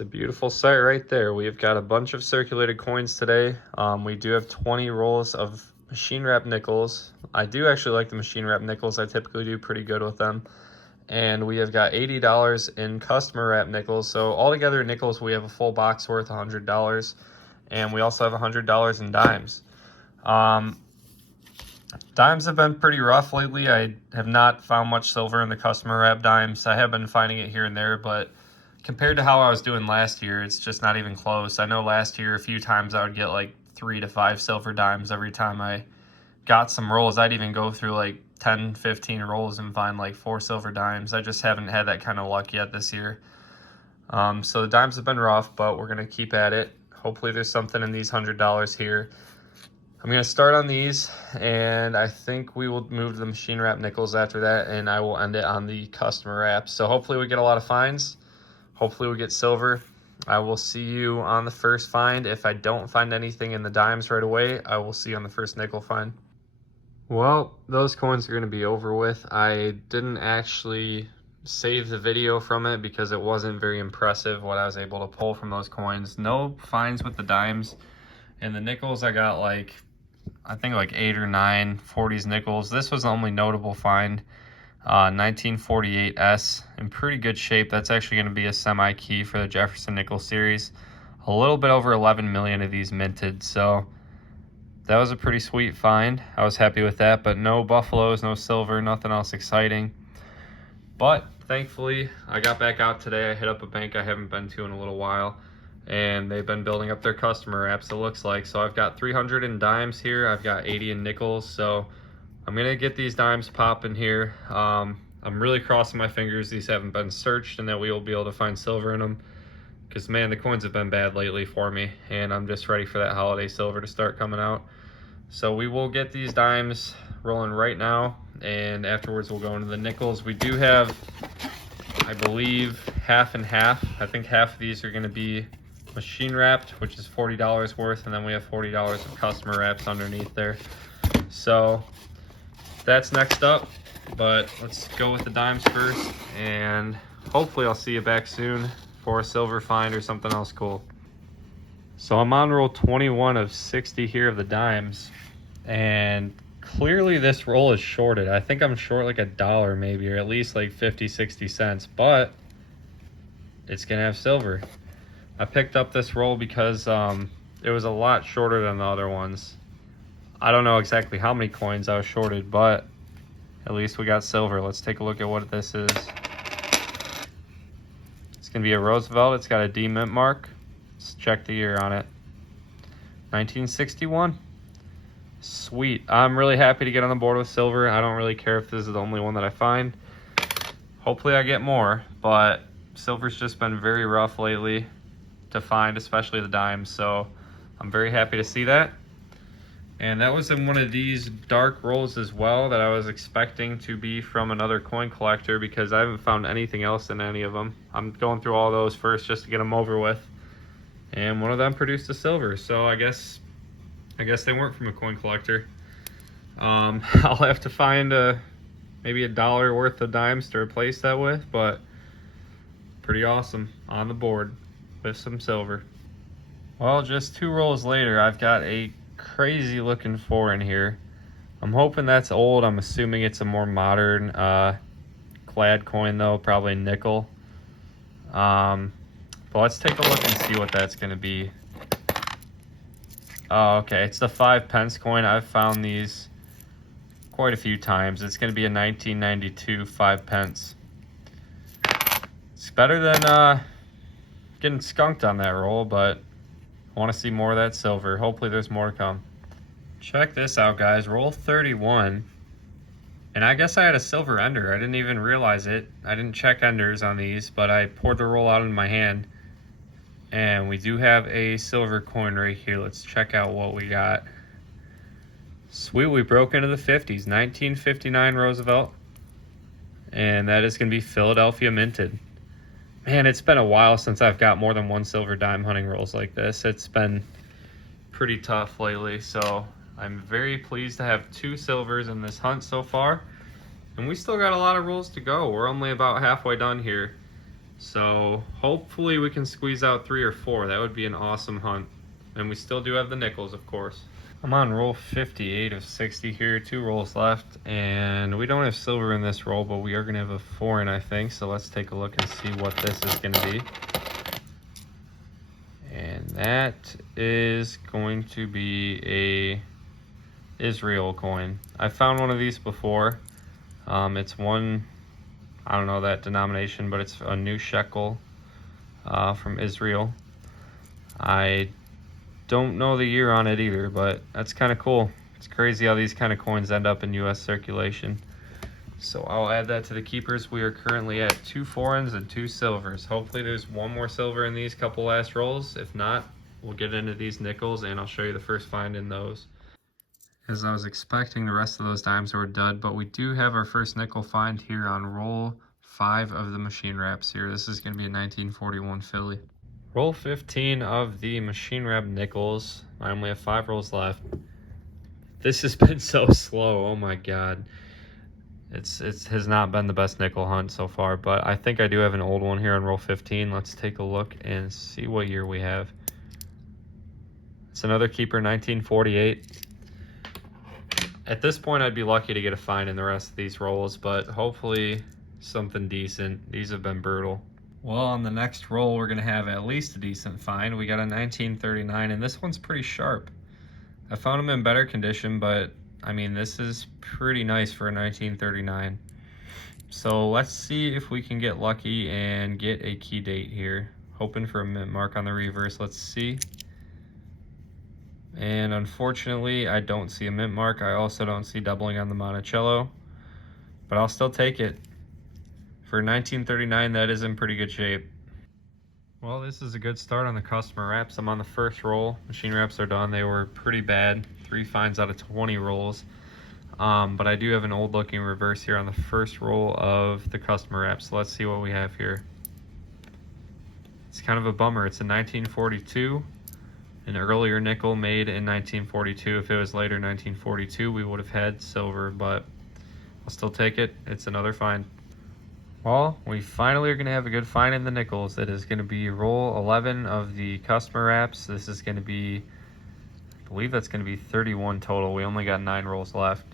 It's a beautiful sight right there. We've got a bunch of circulated coins today. We do have 20 rolls of machine wrap nickels. I do actually like the machine wrap nickels. I typically do pretty good with them. And we have got $80 in customer wrap nickels. So altogether nickels, we have a full box worth $100. And we also have $100 in dimes. Dimes have been pretty rough lately. I have not found much silver in the customer wrap dimes. I have been finding it here and there, but compared to how I was doing last year, it's just not even close. I know last year a few times I would get like 3 to 5 silver dimes every time I got some rolls. I'd even go through like 10, 15 rolls and find like 4 silver dimes. I just haven't had that kind of luck yet this year. So the dimes have been rough, but we're going to keep at it. Hopefully there's something in these $100 here. I'm going to start on these, and I think we will move to the machine wrap nickels after that, and I will end it on the customer wraps. So hopefully we get a lot of finds. Hopefully we get silver. I will see you on the first find. If I don't find anything in the dimes right away, I will see you on the first nickel find. Well, those coins are going to be over with. I didn't actually save the video from it because it wasn't very impressive what I was able to pull from those coins. No finds with the dimes. And the nickels, I got like, I think like 8 or 9 40s nickels. This was the only notable find. 1948S in pretty good shape. That's actually going to be a semi-key for the Jefferson Nickel series. A little bit over 11 million of these minted, so that was a pretty sweet find. I was happy with that, but no buffaloes, no silver, nothing else exciting. But thankfully, I got back out today. I hit up a bank I haven't been to in a little while, and they've been building up their customer wraps, it looks like. So I've got 300 in dimes here. I've got 80 in nickels, so I'm gonna get these dimes popping here. I'm really crossing my fingers these haven't been searched and that we will be able to find silver in them, because man, the coins have been bad lately for me, and I'm just ready for that holiday silver to start coming out. So we will get these dimes rolling right now, and afterwards we'll go into the nickels. We do have, I believe, half and half. I think half of these are gonna be machine wrapped, which is $40 worth, and then we have $40 of customer wraps underneath there. So that's next up, but let's go with the dimes first, and hopefully I'll see you back soon for a silver find or something else cool. So I'm on roll 21 of 60 here of the dimes, and clearly this roll is shorted. I think I'm short like $1 maybe, or at least like 50, 60 cents, but it's gonna have silver. I picked up this roll because it was a lot shorter than the other ones. I don't know exactly how many coins I was shorted, but at least we got silver. Let's take a look at what this is. It's gonna be a Roosevelt. It's got a D mint mark. Let's check the year on it. 1961. Sweet. I'm really happy to get on the board with silver. I don't really care if this is the only one that I find. Hopefully I get more, but silver's just been very rough lately to find, especially the dimes, so I'm very happy to see that. And that was in one of these dark rolls as well that I was expecting to be from another coin collector, because I haven't found anything else in any of them. I'm going through all those first just to get them over with. And one of them produced a silver, so I guess they weren't from a coin collector. I'll have to find maybe $1 worth of dimes to replace that with, but pretty awesome on the board with some silver. Well, just 2 rolls later, I've got a crazy looking 4 in here. I'm hoping that's old. I'm assuming it's a more modern clad coin though, probably nickel. But let's take a look and see what that's going to be. Oh, okay, it's the 5 pence coin. I've found these quite a few times. It's going to be a 1992 5 pence. It's better than getting skunked on that roll, but I want to see more of that silver. Hopefully there's more to come. Check this out, guys. Roll 31. And I guess I had a silver ender. I didn't even realize it. I didn't check enders on these, but I poured the roll out in my hand. And we do have a silver coin right here. Let's check out what we got. Sweet, we broke into the 50s. 1959 Roosevelt. And that is going to be Philadelphia minted. Man, it's been a while since I've got more than 1 silver dime hunting rolls like this. It's been pretty tough lately, so I'm very pleased to have 2 silvers in this hunt so far. And we still got a lot of rolls to go. We're only about halfway done here. So hopefully we can squeeze out 3 or 4. That would be an awesome hunt. And we still do have the nickels, of course. I'm on roll 58 of 60 here, 2 rolls left, and we don't have silver in this roll, but we are gonna have a foreign, I think. So let's take a look and see what this is gonna be. And that is going to be a Israel coin. I found one of these before. It's one, I don't know that denomination, but it's a new shekel from Israel. I don't know the year on it either, but that's kind of cool. It's crazy how these kind of coins end up in US circulation. So I'll add that to the keepers. We are currently at 2 foreigns and 2 silvers. Hopefully there's one more silver in these couple last rolls. If not, we'll get into these nickels and I'll show you the first find in those. As I was expecting, the rest of those dimes were dud, but we do have our first nickel find here on roll 5 of the machine wraps here. This is going to be a 1941 Philly. Roll 15 of the machine wrap nickels. I only have 5 rolls left. This has been so slow. Oh my god. It has not been the best nickel hunt so far, but I think I do have an old one here on roll 15. Let's take a look and see what year we have. It's another keeper, 1948. At this point, I'd be lucky to get a find in the rest of these rolls, but hopefully something decent. These have been brutal. Well, on the next roll, we're going to have at least a decent find. We got a 1939, and this one's pretty sharp. I found them in better condition, but I mean, this is pretty nice for a 1939. So let's see if we can get lucky and get a key date here. Hoping for a mint mark on the reverse. Let's see. And unfortunately, I don't see a mint mark. I also don't see doubling on the Monticello, but I'll still take it. For 1939, that is in pretty good shape. Well, this is a good start on the customer wraps. I'm on the first roll. Machine wraps are done. They were pretty bad. 3 finds out of 20 rolls. But I do have an old looking reverse here on the first roll of the customer wraps. So let's see what we have here. It's kind of a bummer. It's a 1942. An earlier nickel made in 1942. If it was later 1942, we would have had silver, but I'll still take it. It's another find. Well, we finally are going to have a good find in the nickels. It is going to be roll 11 of the customer wraps. This is going to be, I believe that's going to be 31 total. We only got 9 rolls left.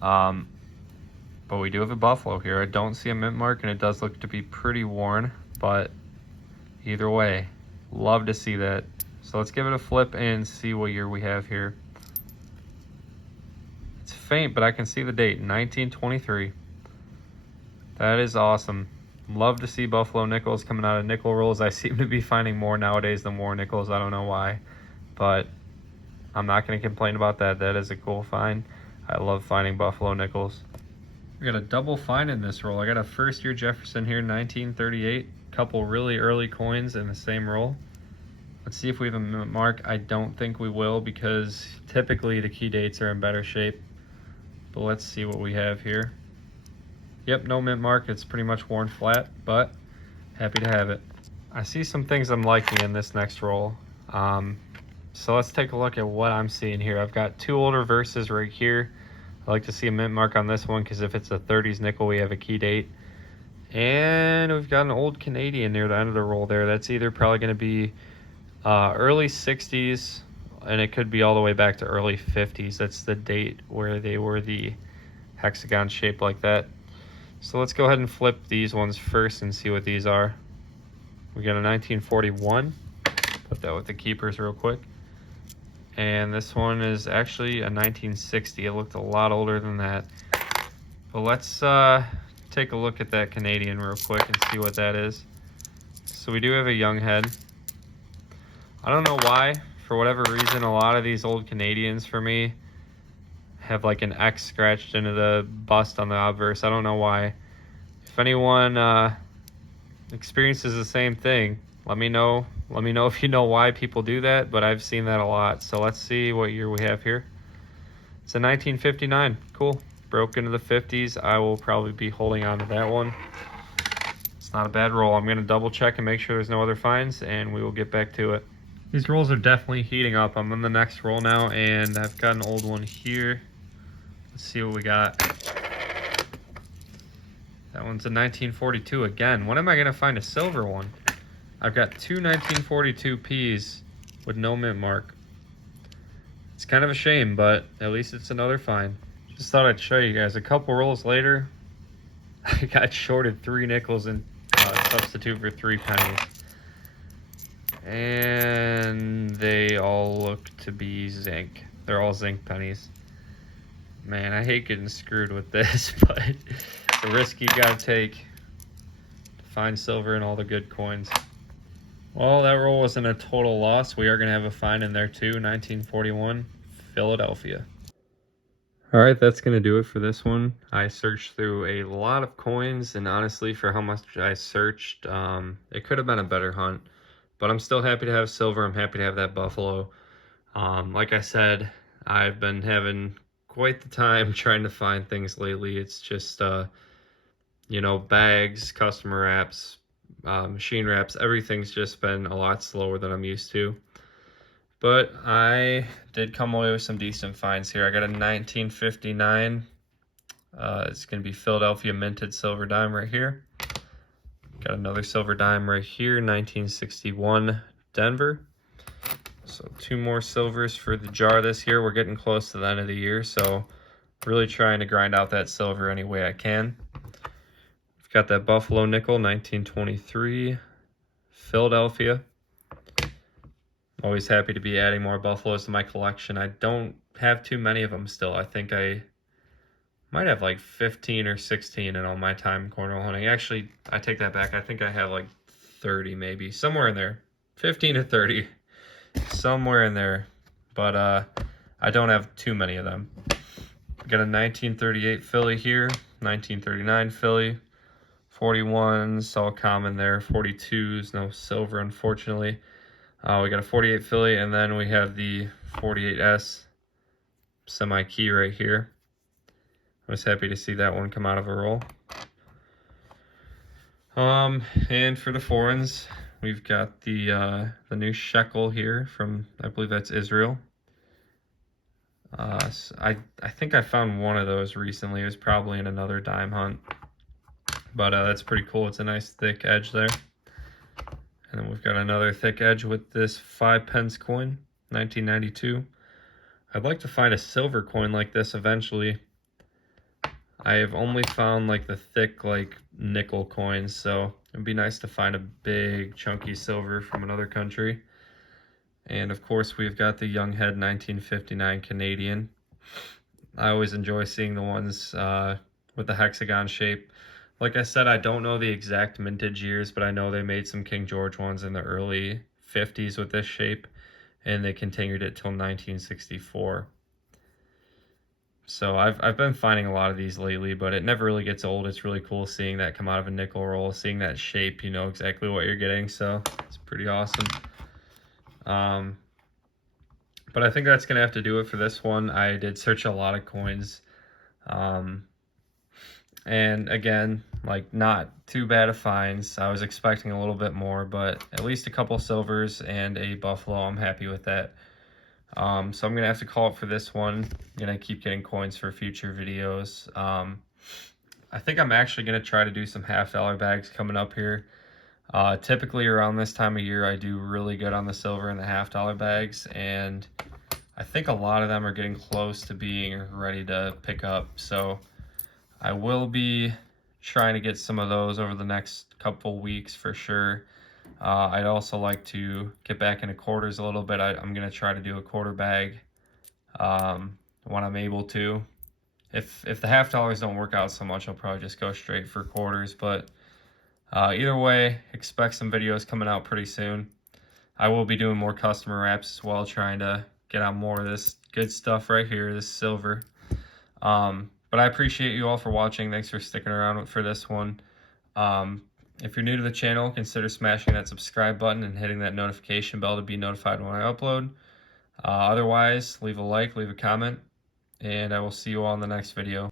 But we do have a buffalo here. I don't see a mint mark, and it does look to be pretty worn, but either way, love to see that. So let's give it a flip and see what year we have here. It's faint, but I can see the date, 1923. That is awesome. Love to see buffalo nickels coming out of nickel rolls. I seem to be finding more nowadays than war nickels. I don't know why, but I'm not going to complain about that. That is a cool find. I love finding buffalo nickels. We got a double find in this roll. I got a first year Jefferson here, 1938. Couple really early coins in the same roll. Let's see if we have a mint mark. I don't think we will because typically the key dates are in better shape. But let's see what we have here. Yep, no mint mark. It's pretty much worn flat, but happy to have it. I see some things I'm liking in this next roll. So let's take a look at what I'm seeing here. I've got 2 old reverses right here. I like to see a mint mark on this one because if it's a 30s nickel, we have a key date. And we've got an old Canadian near the end of the roll there. That's either probably going to be early 60s, and it could be all the way back to early 50s. That's the date where they were the hexagon shape like that. So let's go ahead and flip these ones first and see what these are. We got a 1941. Put that with the keepers real quick. And this one is actually a 1960. It looked a lot older than that. But let's take a look at that Canadian real quick and see what that is. So we do have a young head. I don't know why, for whatever reason, a lot of these old Canadians for me have like an X scratched into the bust on the obverse. I don't know why. If anyone experiences the same thing, let me know. Let me know if you know why people do that, but I've seen that a lot. So let's see what year we have here. It's a 1959. Cool. Broke into the 50s. I will probably be holding on to that one. It's not a bad roll. I'm going to double check and make sure there's no other finds, and we will get back to it. These rolls are definitely heating up. I'm on the next roll now, and I've got an old one here. Let's see what we got. That one's a 1942 again. When am I going to find a silver one? I've got two 1942 Ps with no mint mark. It's kind of a shame, but at least it's another find. Just thought I'd show you guys. A couple rolls later, I got shorted 3 nickels and substitute for 3 pennies. And they all look to be zinc. They're all zinc pennies. Man, I hate getting screwed with this, but it's a risk you gotta take to find silver in all the good coins. Well, that roll wasn't a total loss. We are gonna have a find in there too. 1941, Philadelphia. All right, that's gonna do it for this one. I searched through a lot of coins, and honestly, for how much I searched, it could have been a better hunt. But I'm still happy to have silver. I'm happy to have that buffalo. Like I said, I've been having quite the time trying to find things lately. It's just, you know, bags, customer wraps, machine wraps, everything's just been a lot slower than I'm used to. But I did come away with some decent finds here. I got a 1959. It's going to be Philadelphia minted silver dime right here. Got another silver dime right here, 1961 Denver. So 2 more silvers for the jar this year. We're getting close to the end of the year, so really trying to grind out that silver any way I can. We've got that Buffalo nickel, 1923 Philadelphia. Always happy to be adding more Buffaloes to my collection. I don't have too many of them still. I think I might have like 15 or 16 in all my time cornhole hunting. Actually, I take that back. I think I have like 30 maybe. Somewhere in there. 15 to 30. Somewhere in there. But I don't have too many of them. Got a 1938 Philly here. 1939 Philly. 41s, all common there. 42s, no silver unfortunately. We got a 48 Philly, and then we have the 48S semi-key right here. I was happy to see that one come out of a roll. And for the foreigns, we've got the new shekel here from, I believe that's Israel. So I think I found one of those recently. It was probably in another dime hunt. But that's pretty cool. It's a nice thick edge there. And then we've got another thick edge with this 5 pence coin, 1992. I'd like to find a silver coin like this eventually. I have only found like the thick like nickel coins, so it'd be nice to find a big chunky silver from another country. And of course we've got the Younghead 1959 Canadian. I always enjoy seeing the ones with the hexagon shape. Like I said, I don't know the exact mintage years, but I know they made some King George ones in the early 50s with this shape, and they continued it till 1964. So I've been finding a lot of these lately, but it never really gets old. It's really cool seeing that come out of a nickel roll, seeing that shape, you know exactly what you're getting, so it's pretty awesome. But I think that's going to have to do it for this one. I did search a lot of coins. And again, like not too bad of finds. I was expecting a little bit more, but at least a couple silvers and a buffalo. I'm happy with that. So I'm going to have to call it for this one. I'm going to keep getting coins for future videos. I think I'm actually going to try to do some $50 bags coming up here. Typically around this time of year, I do really good on the silver and the $50 bags, and I think a lot of them are getting close to being ready to pick up. So I will be trying to get some of those over the next couple weeks for sure. I'd also like to get back into quarters a little bit. I'm going to try to do a quarter bag when I'm able to. If the $50 don't work out so much, I'll probably just go straight for quarters. But either way, expect some videos coming out pretty soon. I will be doing more customer wraps as well, trying to get out more of this good stuff right here, this silver. But I appreciate you all for watching. Thanks for sticking around for this one. If you're new to the channel, consider smashing that subscribe button and hitting that notification bell to be notified when I upload. Otherwise, leave a like, leave a comment, and I will see you all in the next video.